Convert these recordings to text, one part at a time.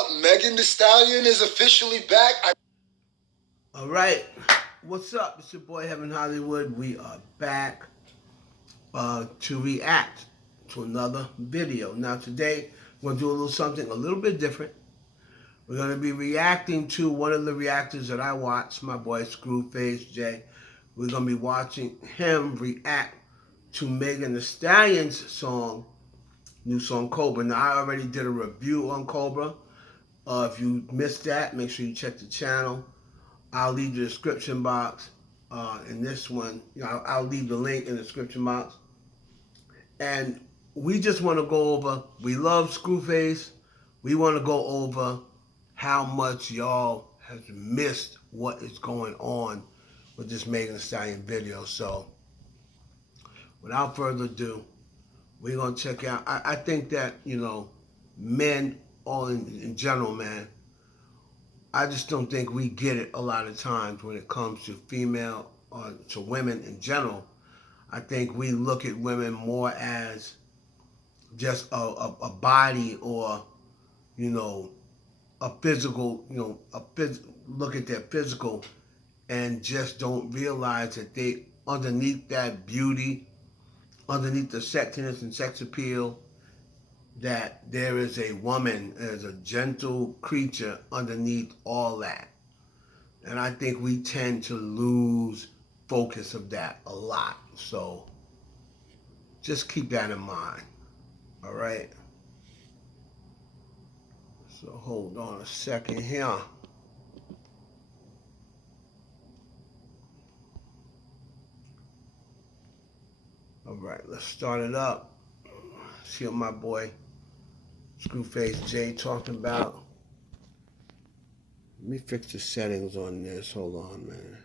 Well, Megan Thee Stallion is officially back. All right, what's up? It's your boy Heaven Hollywood. We are back to react to another video. Now today we're gonna do a little something a little bit different. We're gonna be reacting to one of the reactors that I watch, my boy Scru Face J. We're gonna be watching him react to Megan Thee Stallion's new song Cobra. Now I already did a review on Cobra. If you missed that, make sure you check the channel. I'll leave the description box in this one. I'll leave the link in the description box. And we just want to go over, we love Screwface. We want to go over how much y'all has missed what is going on with this Megan Thee Stallion video. So without further ado, we're going to check out. I think that, men all in general, man, I just don't think we get it a lot of times when it comes to female or to women in general. I think we look at women more as just a body or, a physical, look at their physical and just don't realize that they, underneath that beauty, underneath the sexiness and sex appeal, that there is a woman, there's a gentle creature underneath all that. And I think we tend to lose focus of that a lot. So just keep that in mind. All right? So hold on a second here. All right, let's start it up. See what my boy Scru Face J talking about. Let me fix the settings on this. Hold on, man.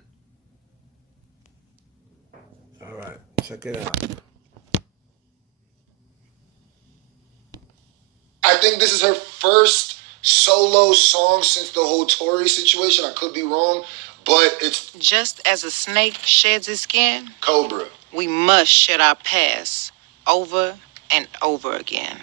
All right, check it out. I think this is her first solo song since the whole Tory situation. I could be wrong, but it's just as a snake sheds its skin, Cobra. We must shed our past over and over again.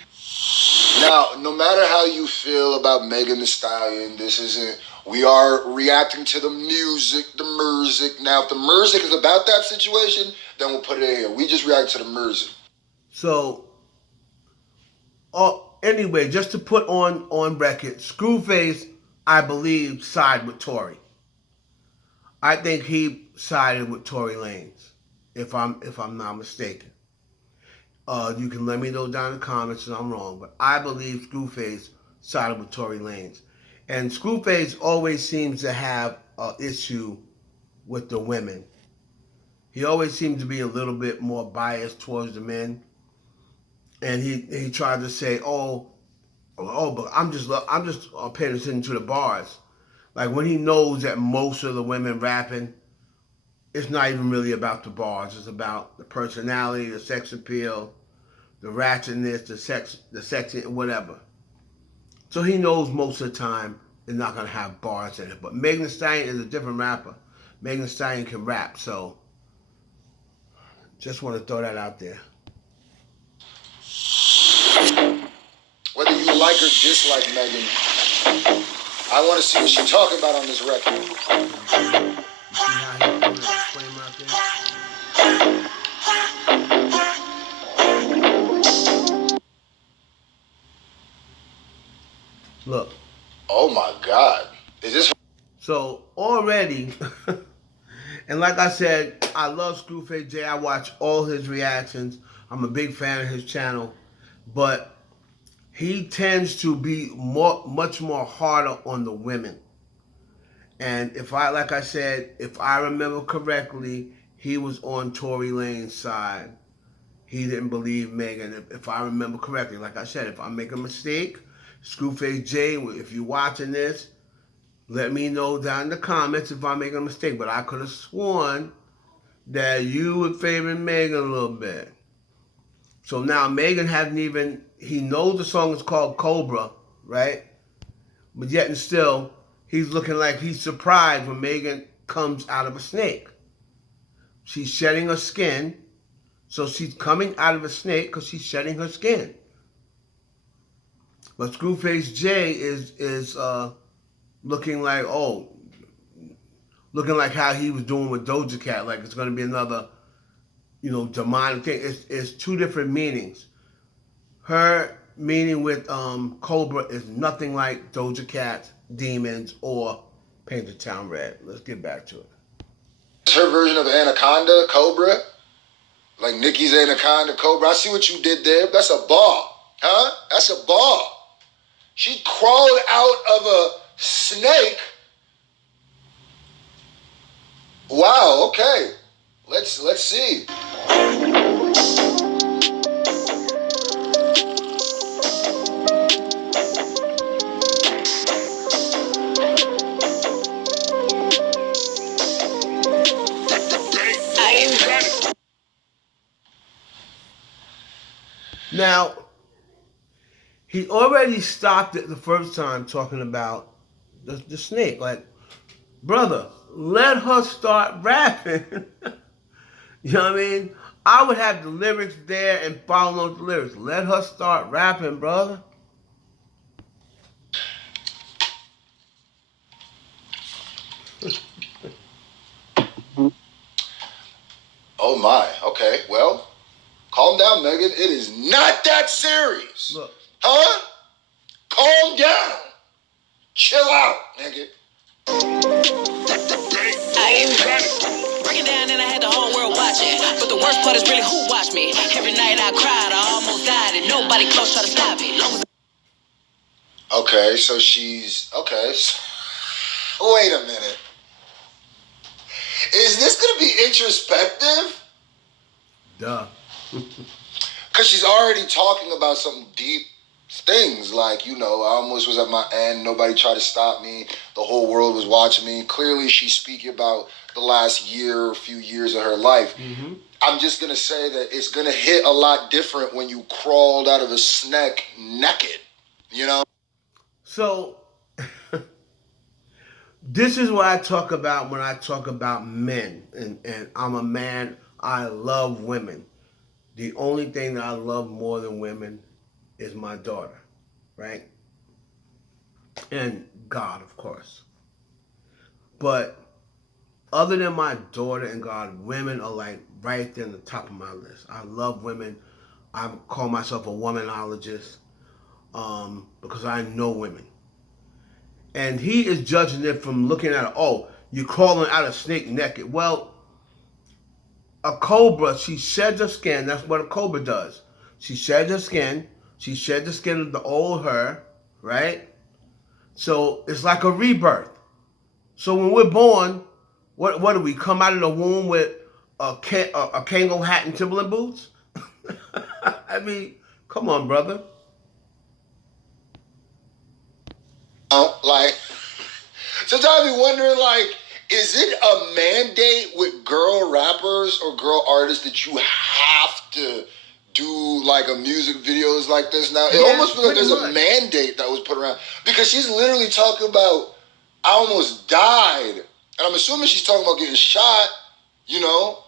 Now, no matter how you feel about Megan Thee Stallion, this isn't. We are reacting to the music, the music. Now, if the music is about that situation, then we'll put it in here. We just react to the music. So, anyway, just to put on record, Screwface, I believe, sided with Tory. I think he sided with Tory Lanez, if I'm not mistaken. You can let me know down in the comments if I'm wrong, but I believe Screwface sided with Tory Lanez. And Screwface always seems to have an issue with the women. He always seems to be a little bit more biased towards the men. And he tried to say, but I'm just paying attention to the bars. Like when he knows that most of the women rapping, it's not even really about the bars. It's about the personality, the sex appeal, the ratchetness, the sexy, whatever. So he knows most of the time it's not gonna have bars in it. But Megan Thee Stallion is a different rapper. Megan Thee Stallion can rap, so just want to throw that out there. Whether you like or dislike Megan, I want to see what she's talking about on this record. You see how he put a disclaimer out there? Look. Oh my God. Is this? So already, and like I said, I love Scru Face J. I watch all his reactions. I'm a big fan of his channel, but he tends to be much more harder on the women. And like I said, if I remember correctly, he was on Tory Lanez's side. He didn't believe Megan. If I remember correctly, like I said, if I make a mistake, Scru Face J, if you're watching this, let me know down in the comments if I make a mistake. But I could have sworn that you would favor Megan a little bit. So now Megan hasn't even, he knows the song is called Cobra, right? But yet and still, he's looking like he's surprised when Megan comes out of a snake. She's shedding her skin. So she's coming out of a snake because she's shedding her skin. But Scru Face J is looking like looking like how he was doing with Doja Cat. Like it's going to be another demonic thing. It's two different meanings. Her meaning with Cobra is nothing like Doja Cat's Demons or Paint the Town Red. Let's get back to it. It's her version of Anaconda, Cobra. Like Nicki's Anaconda, Cobra. I see what you did there. That's a bar. Huh? That's a bar. She crawled out of a snake. Wow, okay. Let's see. Now, he already stopped it the first time talking about the snake. Like, brother, let her start rapping. You know what I mean? I would have the lyrics there and follow the lyrics. Let her start rapping, brother. Oh my, okay. Well, calm down, Megan. It is not that serious. Look. Huh? Calm down. Chill out, nigga. Breaking down and I had the whole world watching. But the worst part is really who watched me. Every night I cried, I almost died, and nobody close tried to stop me. Okay, so she's okay. Wait a minute. Is this gonna be introspective? Duh. Because she's already talking about some deep things, like, I almost was at my end. Nobody tried to stop me. The whole world was watching me. Clearly, she's speaking about the last few years of her life. Mm-hmm. I'm just going to say that it's going to hit a lot different when you crawled out of a snake naked, So, this is what I talk about when I talk about men. And I'm a man. I love women. The only thing that I love more than women is my daughter, right? And God, of course. But other than my daughter and God, women are like right there in the top of my list. I love women. I call myself a womanologist because I know women. And he is judging it from looking at, you're crawling out of snake naked. Well, a cobra, she sheds her skin. That's what a cobra does. She sheds her skin. She shed the skin of the old her, right? So it's like a rebirth. So when we're born, what do we come out of the womb with a Kango hat and Timberland boots? I mean, come on, brother. Like, sometimes I be wondering, like, is it a mandate with girl rappers or girl artists that you have to do like a music videos like this now? It almost feels like there's a mandate that was put around, because she's literally talking about, I almost died, and I'm assuming she's talking about getting shot.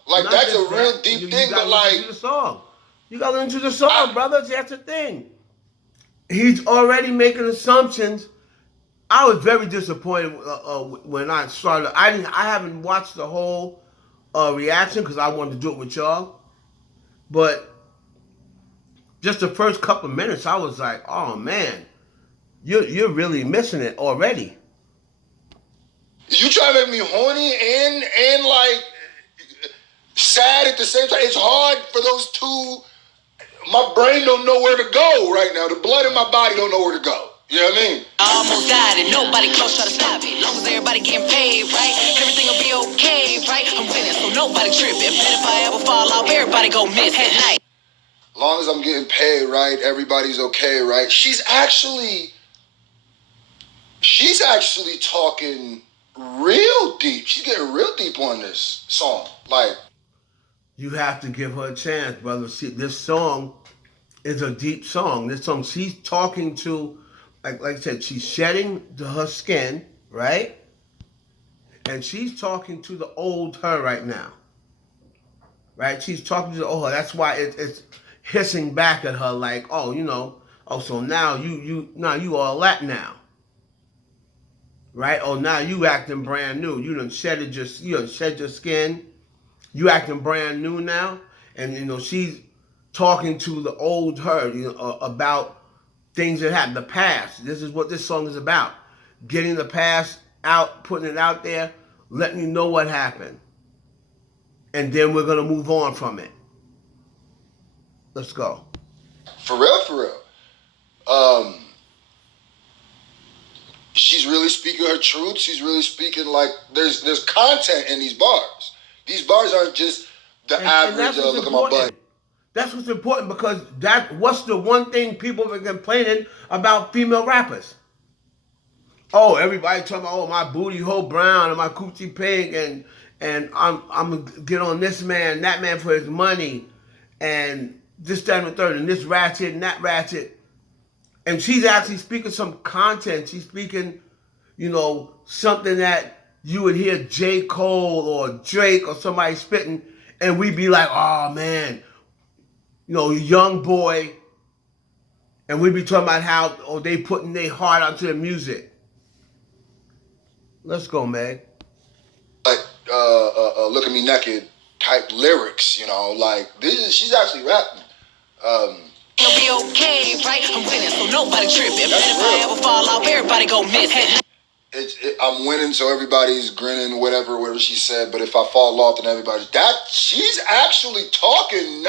Like not that's a real deep thing. But like, the song, you gotta listen to the song, brother. That's the thing. He's already making assumptions. I was very disappointed when I started. I haven't watched the whole reaction because I wanted to do it with y'all. But just the first couple of minutes, I was like, "Oh man, you're really missing it already." You try to make me horny and like sad at the same time. It's hard for those two. My brain don't know where to go right now. The blood in my body don't know where to go. You know what I mean? I almost died and nobody close try to stop me. Long as everybody getting paid, right? Everything will be okay, right? I'm winning, so nobody tripping. But if I ever fall off, everybody go miss at night. Long as I'm getting paid, right? Everybody's okay, right? She's actually talking real deep. She's getting real deep on this song. Like, you have to give her a chance, brother. See, this song is a deep song. This song, she's talking to, like I said, she's shedding her skin, right? And she's talking to the old her right now, right? She's talking to the old her. That's why it's hissing back at her like, Oh, so now you all that now, right? Oh, now you acting brand new. You done shed your skin. You acting brand new now, and she's talking to the old her, about things that happened, the past. This is what this song is about: getting the past out, putting it out there, letting you know what happened, and then we're gonna move on from it. Let's go. For real, for real. She's really speaking her truth. She's really speaking like there's content in these bars. These bars aren't just the average look at my butt. That's what's important, because what's the one thing people have been complaining about female rappers? Oh, everybody talking about, oh, my booty hole brown and my coochie pink, and I'm gonna get on this man, that man for his money, and this, that, and the third, and this ratchet and that ratchet. And she's actually speaking some content. She's speaking, something that you would hear J. Cole or Drake or somebody spitting, and we'd be like, oh man, young boy, and we'd be talking about how they putting their heart onto the music. Let's go, Meg. Like, look at me naked type lyrics, like she's actually rapping. It'll be okay, right? I'm winning, so nobody tripping. If I ever fall off, everybody go miss. I'm winning, so everybody's grinning, whatever she said. But if I fall off, then everybody's she's actually talking.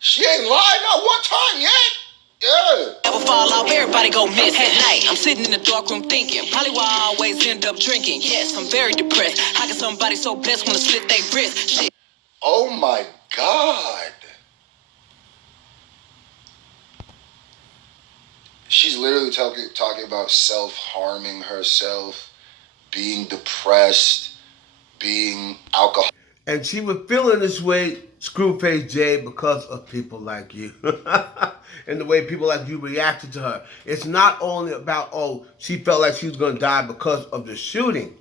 She ain't lied not one time yet. Yeah. Ever fall off, everybody go miss. At night, I'm sitting in the dark room thinking, probably why I always end up drinking. Yes, I'm very depressed. How can somebody so blessed wanna slit their wrist? Shit. Oh my God. She's literally talking about self-harming herself, being depressed, being alcoholic. And she was feeling this way, Scru Face J, because of people like you. And the way people like you reacted to her. It's not only about, oh, she felt like she was going to die because of the shooting.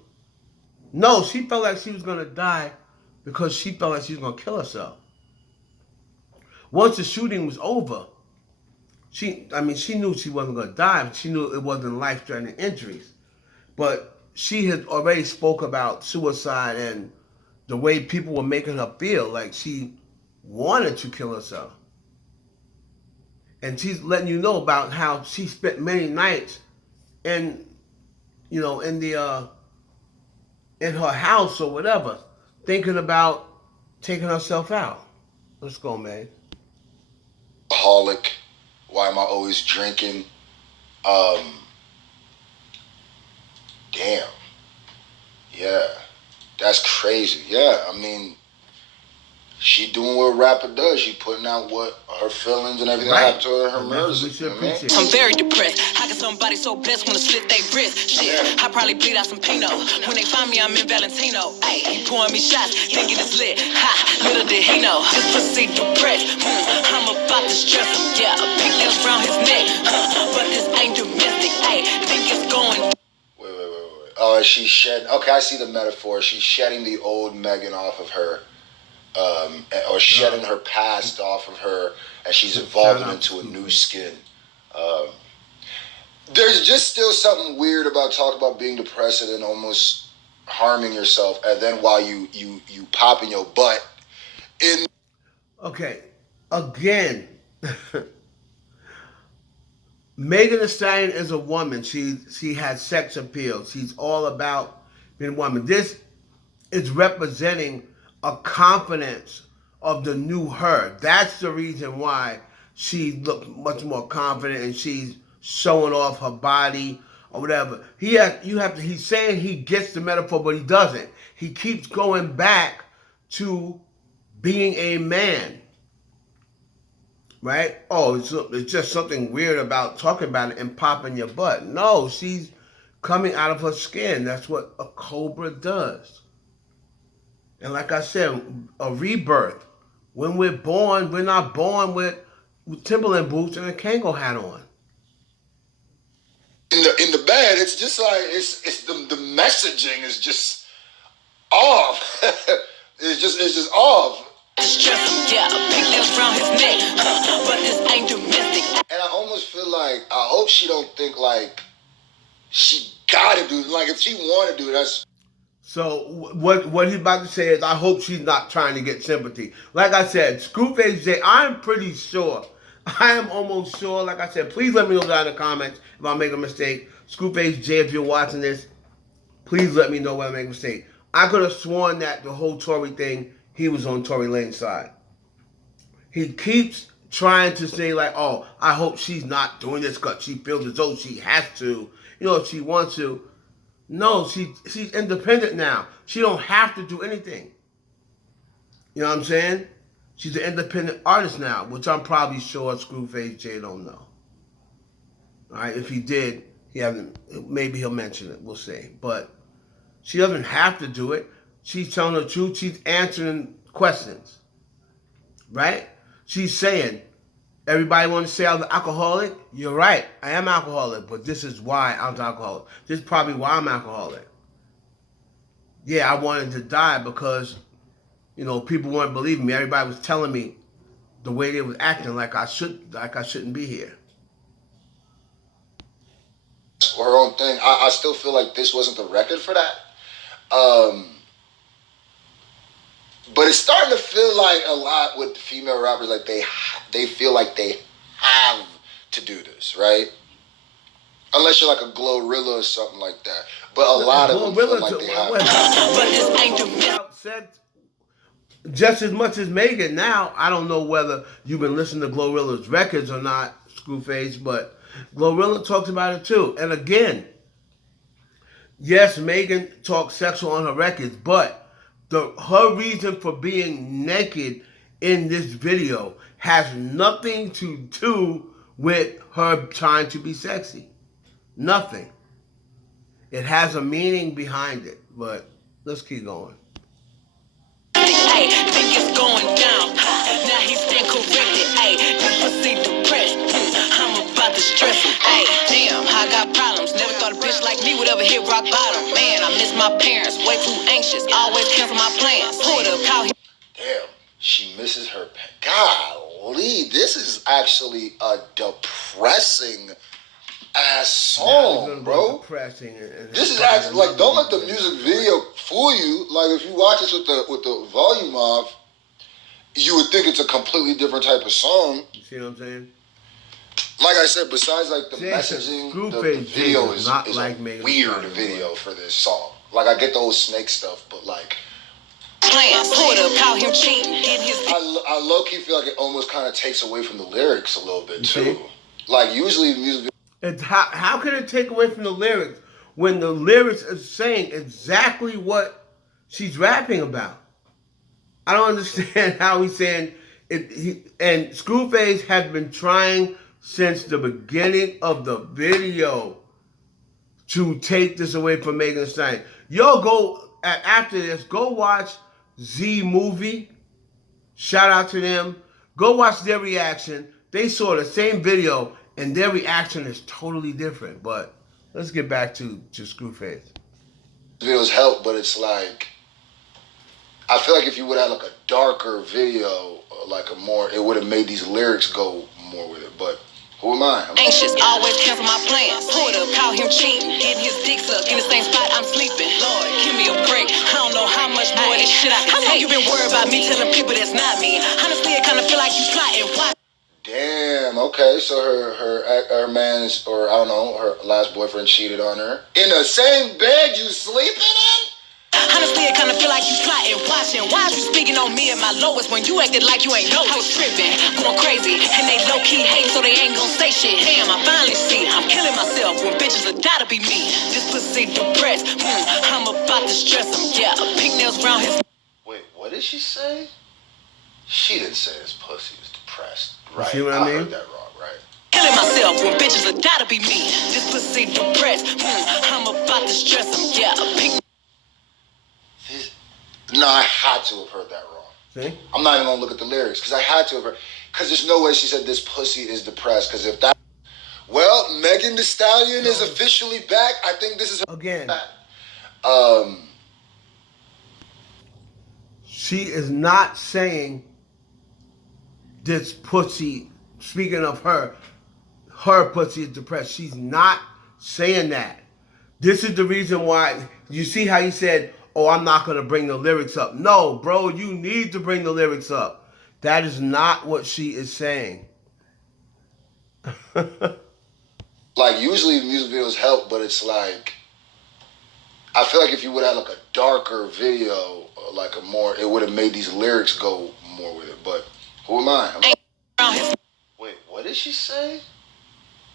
No, she felt like she was going to die because she felt like she was going to kill herself. Once the shooting was over, she knew she wasn't going to die. She knew it wasn't life-threatening injuries. But she had already spoke about suicide and the way people were making her feel like she wanted to kill herself. And she's letting you know about how she spent many nights in her house or whatever, thinking about taking herself out. Let's go, man. Alcoholic. Why am I always drinking? Damn. Yeah. That's crazy. Yeah, she doing what a rapper does. She putting out what her feelings and everything happened to her music. I'm very depressed. How can somebody so blessed wanna slit their wrist? Shit, I probably bleed out some Pinot. When they find me, I'm in Valentino. Ayy, he pouring me shots, thinking it's lit. Ha, little did he know. This pussy depressed. I'm about to stress him. Yeah, a pink nails around his neck. But this ain't domestic. Ayy, think it's going. Wait. Oh, she's shedding. Okay, I see the metaphor. She's shedding the old Megan off of her. Or shedding her past off of her, and she's evolving into a new skin. There's just still something weird about talking about being depressed and then almost harming yourself, and then while you popping your butt in. Okay, again, Megan Thee Stallion is a woman. She has sex appeal. She's all about being a woman. This is representing a confidence of the new her. That's the reason why she looks much more confident and she's showing off her body or whatever. He's saying he gets the metaphor, but he doesn't. He keeps going back to being a man. Right? Oh, it's just something weird about talking about it and popping your butt. No, she's coming out of her skin. That's what a Cobra does. And like I said, a rebirth. When we're born, we're not born with Timberland boots and a Kango hat on. In the bed, it's just like it's the messaging is just off. it's just off. Yeah, a pink nails around his neck. But this ain't domestic. And I feel like, I hope she don't think like she gotta do it. Like if she wanna do it, that's So what he's about to say is, I hope she's not trying to get sympathy. Like I said, Scru Face J, I'm pretty sure. I am almost sure. Like I said, please let me know down in the comments if I make a mistake. Scru Face J, if you're watching this, please let me know when I make a mistake. I could have sworn that the whole Tory thing, he was on Tory Lane's side. He keeps trying to say like, oh, I hope she's not doing this because she feels as though she has to. You know, if she wants to. No, she's independent now. She don't have to do anything. You know what I'm saying? She's an independent artist now, which I'm probably sure Scru Face J don't know. All right, if he did, he haven't. Maybe he'll mention it. We'll see. But she doesn't have to do it. She's telling the truth. She's answering questions. Right? She's saying, everybody want to say I'm an alcoholic? You're right. I am alcoholic, but this is why I'm alcoholic. This is probably why I'm alcoholic. Yeah, I wanted to die because, you know, people weren't believing me. Everybody was telling me the way they was acting like I shouldn't be here. her own thing. I still feel like this wasn't the record for that. But it's starting to feel like a lot with female rappers, like they feel like they have to do this, right? Unless you're like a Glorilla or something like that. But a lot of them feel like they have to. Just as much as Megan now, I don't know whether you've been listening to Glorilla's records or not, Screwface, but Glorilla talks about it too. And again, yes, Megan talks sexual on her records, but her reason for being naked in this video has nothing to do with her trying to be sexy. Nothing. It has a meaning behind it, but let's keep going. Hey, think it's going down. Now he's stand corrected. Hey, this pussy depressed. I'm about to stress him. Hey, damn, I got problems. Never thought a bitch like me would ever hit rock bottom. Man, I miss my parents. Way too anxious. Always cancel my plans. Pulled up, call him. Damn, she misses her. Golly, this is actually a depressing ass song, bro. Depressing. This is actually like, don't let the music video fool you. Like if you watch this with the volume off, you would think it's a completely different type of song. You see what I'm saying? Like I said, besides like the messaging, the video is like a weird video for this song. Like I get the whole snake stuff, but like pulled up, call him cheating. I low key feel like it almost kind of takes away from the lyrics a little bit too. Like usually the music. It's how can it take away from the lyrics when the lyrics are saying exactly what she's rapping about? I don't understand how he's saying it. And Screwface has been trying since the beginning of the video to take this away from Megan Thee Stallion. Yo, go after this, go watch Z Movie. Shout out to them. Go watch their reaction. They saw the same video. And their reaction is totally different. But let's get back to Screwface. Videos help, but it's like I feel like if you would have like a darker video, like a more, it would have made these lyrics go more with it. But who am I? I'm anxious, always cancel my plans. Pulled up, call him cheating, getting his dick sucked in the same spot I'm sleeping. Lord, give me a break. I don't know how much more of this shit I can take. How long you been worried about me telling people that's not me? Honestly, I kind of feel like you plotting. Why? Damn, okay, so her man's, or I don't know, her last boyfriend cheated on her. In the same bed you sleeping in? Honestly, I kind of feel like you plotting, watching. Why is you speaking on me at my lowest when you acted like you ain't know? I was tripping, going crazy, and they low-key hating so they ain't gonna say shit. Damn, I finally see, I'm killing myself when bitches will die to be me. This pussy depressed, I'm about to stress him, yeah. Pink nails round his... Wait, what did she say? She didn't say his pussy was depressed. Right, see what I mean? Heard that wrong, right? Killing myself when bitches will die to be me. This pussy depressed, I'm about to stress him, yeah. No, I had to have heard that wrong. See? I'm not even gonna look at the lyrics because I had to have heard. Because there's no way she said this pussy is depressed. Because if that, well, Megan Thee Stallion is officially back. I think this is her again. back. She is not saying this pussy. Speaking of her her pussy is depressed. She's not saying that. This is the reason why. You see how he said, oh, I'm not going to bring the lyrics up. No, bro, you need to bring the lyrics up. That is not what she is saying. Like, usually music videos help, but it's like, I feel like if you would have like a darker video, or like a more, it would have made these lyrics go more with it. But who am I? Wait, what did she say?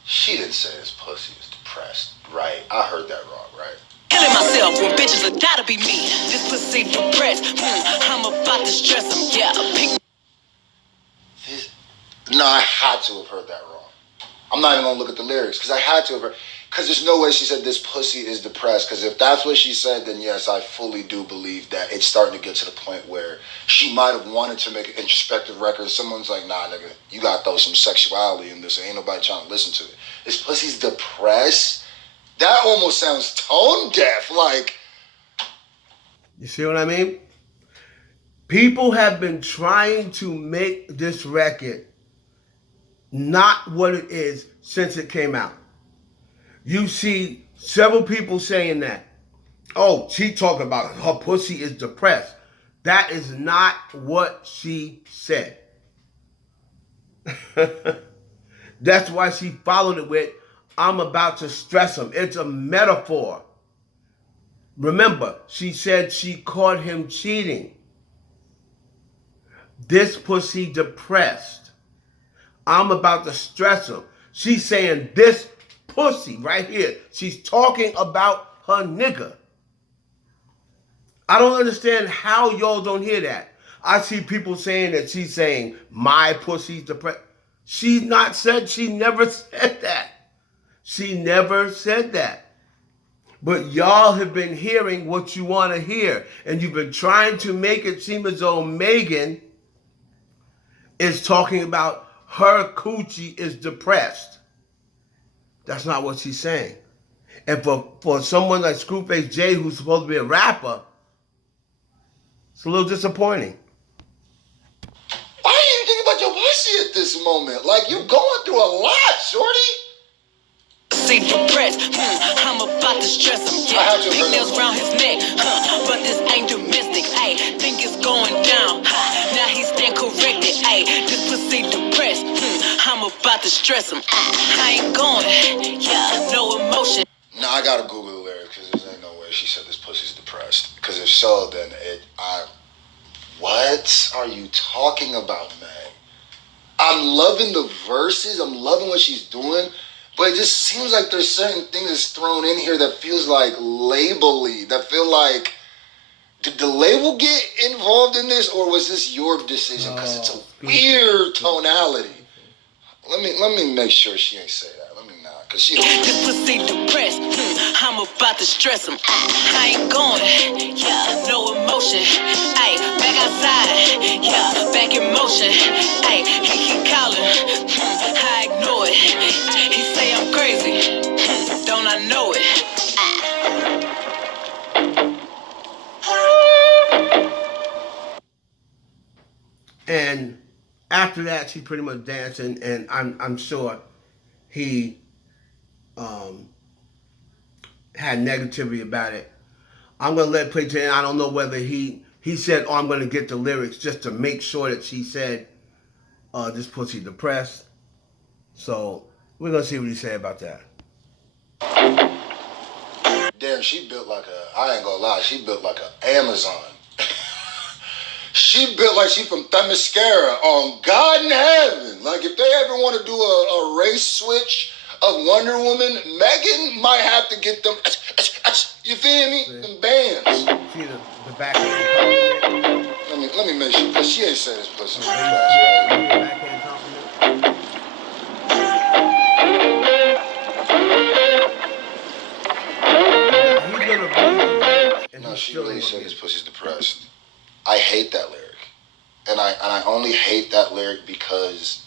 She didn't say his pussy is depressed, right? I heard that wrong, right? Killing myself when bitches have gotta be me. This pussy depressed. I'm about to stress him. Yeah, No, I had to have heard that wrong. I'm not even gonna look at the lyrics because I had to have heard. Because there's no way she said this pussy is depressed. Because if that's what she said, then yes, I fully do believe that it's starting to get to the point where she might have wanted to make an introspective record. Someone's like, nah, nigga, you gotta throw some sexuality in this. Ain't nobody trying to listen to it. This pussy's depressed? That almost sounds tone deaf. Like, you see what I mean? People have been trying to make this record not what it is since it came out. You see several people saying that. Oh, she talking about her pussy is depressed. That is not what she said. That's why she followed it with, I'm about to stress him. It's a metaphor. Remember, she said she caught him cheating. This pussy depressed. I'm about to stress him. She's saying this pussy right here. She's talking about her nigga. I don't understand how y'all don't hear that. I see people saying that she's saying my pussy's depressed. She's not said, she never said that. She never said that. But y'all have been hearing what you want to hear. And you've been trying to make it seem as though Megan is talking about her coochie is depressed. That's not what she's saying. And for someone like Scru Face J, who's supposed to be a rapper, it's a little disappointing. why are you thinking about your pussy at this moment? Like, you're going through a lot, shorty. pussy depressed. I'm about to stress him. Yeah, pink nails around his neck. But this ain't domestic. Ayy, think it's going down. Now he's stand corrected. Ayy, this pussy depressed. I'm about to stress him. I ain't going. Yeah, no emotion. Nah, I gotta Google the lyrics because there ain't no way she said this pussy's depressed. Because if so, then what are you talking about, man? I'm loving the verses. I'm loving what she's doing. But it just seems like there's certain things that's thrown in here that feels like label-y. That feel like, did the label get involved in this, or was this your decision? Because it's a weird tonality. Let me make sure she ain't say that. Let me not, because she. This pussy depressed. I'm about to stress him. I ain't going. Yeah, no emotion. Ayy, back outside. Yeah, back in motion. Ayy, he keep calling. I ignore it. He say I'm crazy. Don't I know it? And after that, she's pretty much dancing, and I'm sure he had negativity about it. I'm gonna let play to the end. I don't know whether he said, "Oh, I'm gonna get the lyrics," just to make sure that she said, "This pussy depressed." So we're gonna see what he said about that. Damn, she built like I ain't gonna lie, she built like an Amazon. She built like she from Themyscira on God in heaven. Like, if they ever want to do a race switch of Wonder Woman, Megan might have to get them, you feel me? Yeah. Them bands. See the backhand compliment? Let me make sure, because she ain't said this pussy. Backhand compliment? He's gonna read the lyrics, and No, he's she still really gonna said get this it. pussy's depressed. I hate that lyric. And I only hate that lyric because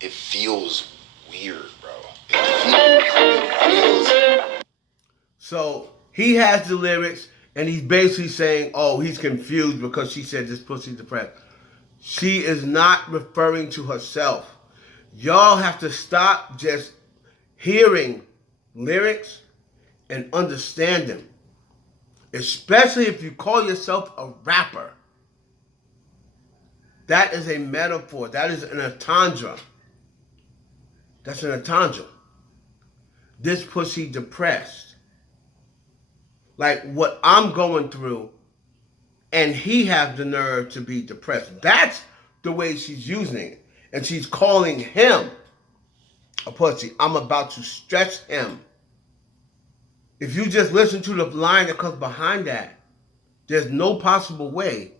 it feels weird, bro. It feels. So he has the lyrics, and he's basically saying, oh, he's confused because she said this pussy's depressed. She is not referring to herself. Y'all have to stop just hearing lyrics and understand them. Especially if you call yourself a rapper. That is a metaphor. That is an entendre. That's an entendre. This pussy depressed. Like what I'm going through, and he has the nerve to be depressed. That's the way she's using it. And she's calling him a pussy. I'm about to stretch him. If you just listen to the line that comes behind that, there's no possible way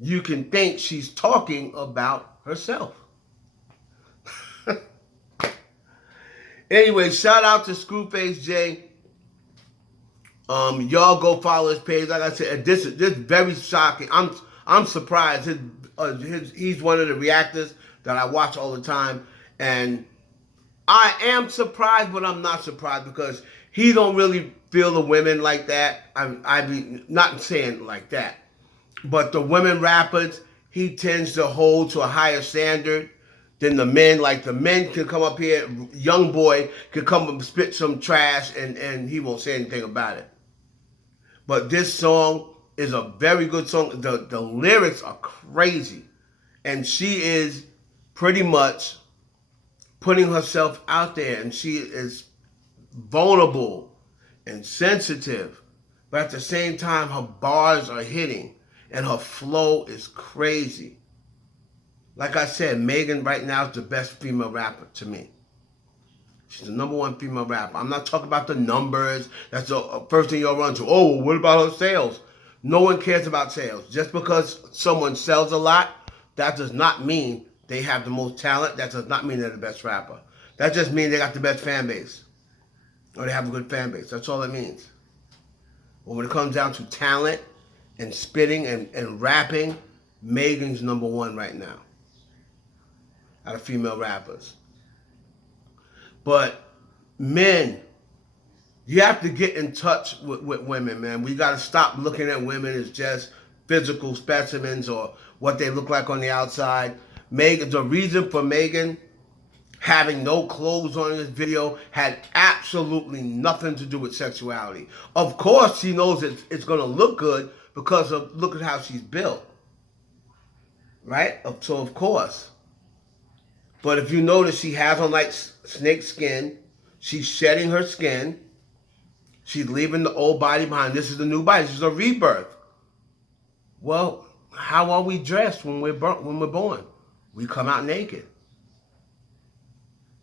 you can think she's talking about herself. Anyway, shout out to Scru Face J. Y'all go follow his page. Like I said, this is very shocking. I'm surprised. He's one of the reactors that I watch all the time, and I am surprised, but I'm not surprised because he don't really feel the women like that. I mean, not saying like that, but the women rappers, he tends to hold to a higher standard than the men. Like the men can come up here, young boy can come and spit some trash, and he won't say anything about it. But this song is a very good song. The lyrics are crazy, and she is pretty much putting herself out there, and she is vulnerable and sensitive, but at the same time her bars are hitting and her flow is crazy. Like I said, Megan right now is the best female rapper to me. She's the #1 female rapper. I'm not talking about the numbers. That's the first thing you'll run to. Oh, what about her sales? No one cares about sales. Just because someone sells a lot, that does not mean they have the most talent. That does not mean they're the best rapper. That just means they got the best fan base. Or they have a good fan base. That's all it means. But when it comes down to talent and spitting and rapping, Megan's #1 right now out of female rappers. But men, you have to get in touch with women, man. We got to stop looking at women as just physical specimens or what they look like on the outside. Megan, the reason for Megan having no clothes on in this video had absolutely nothing to do with sexuality. Of course, she knows it's going to look good because of look at how she's built, right? So of course. But if you notice, she has on like snake skin. She's shedding her skin. She's leaving the old body behind. This is the new body. This is a rebirth. Well, how are we dressed when we're born? We come out naked.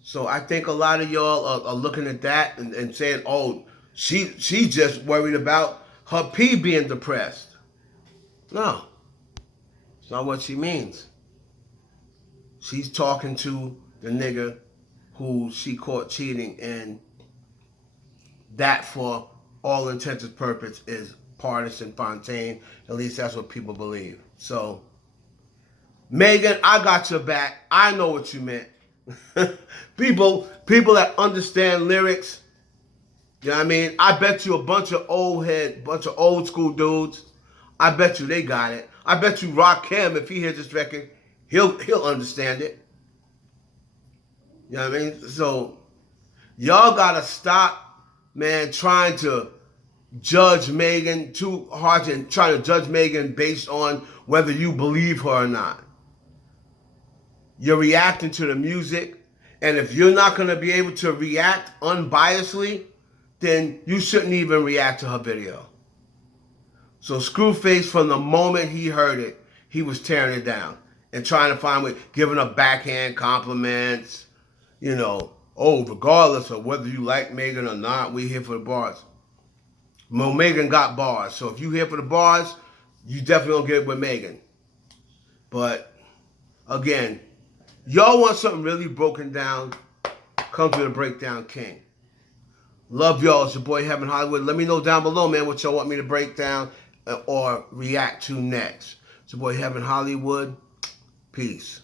So I think a lot of y'all are looking at that and saying, oh, she's just worried about her pee being depressed. No, it's not what she means. She's talking to the nigga who she caught cheating, and that, for all intents and purposes, is partisan Fontaine. At least that's what people believe. So, Megan, I got your back. I know what you meant. people that understand lyrics, you know what I mean? I bet you a bunch of old school dudes, I bet you they got it. I bet you Rakim, if he hears this record, he'll understand it. You know what I mean? So y'all gotta stop, man, trying to judge Megan too hard and trying to judge Megan based on whether you believe her or not. You're reacting to the music, and if you're not gonna be able to react unbiasedly, then you shouldn't even react to her video. So Scru Face, from the moment he heard it, he was tearing it down and trying to find way, giving her backhand compliments, you know, oh, regardless of whether you like Megan or not, we here for the bars. Well, Megan got bars, so if you here for the bars, you definitely gonna get it with Megan. But again, y'all want something really broken down, come to the Breakdown King. Love y'all. It's your boy Heaven Hollywood. Let me know down below, man, what y'all want me to break down or react to next. It's your boy Heaven Hollywood. Peace.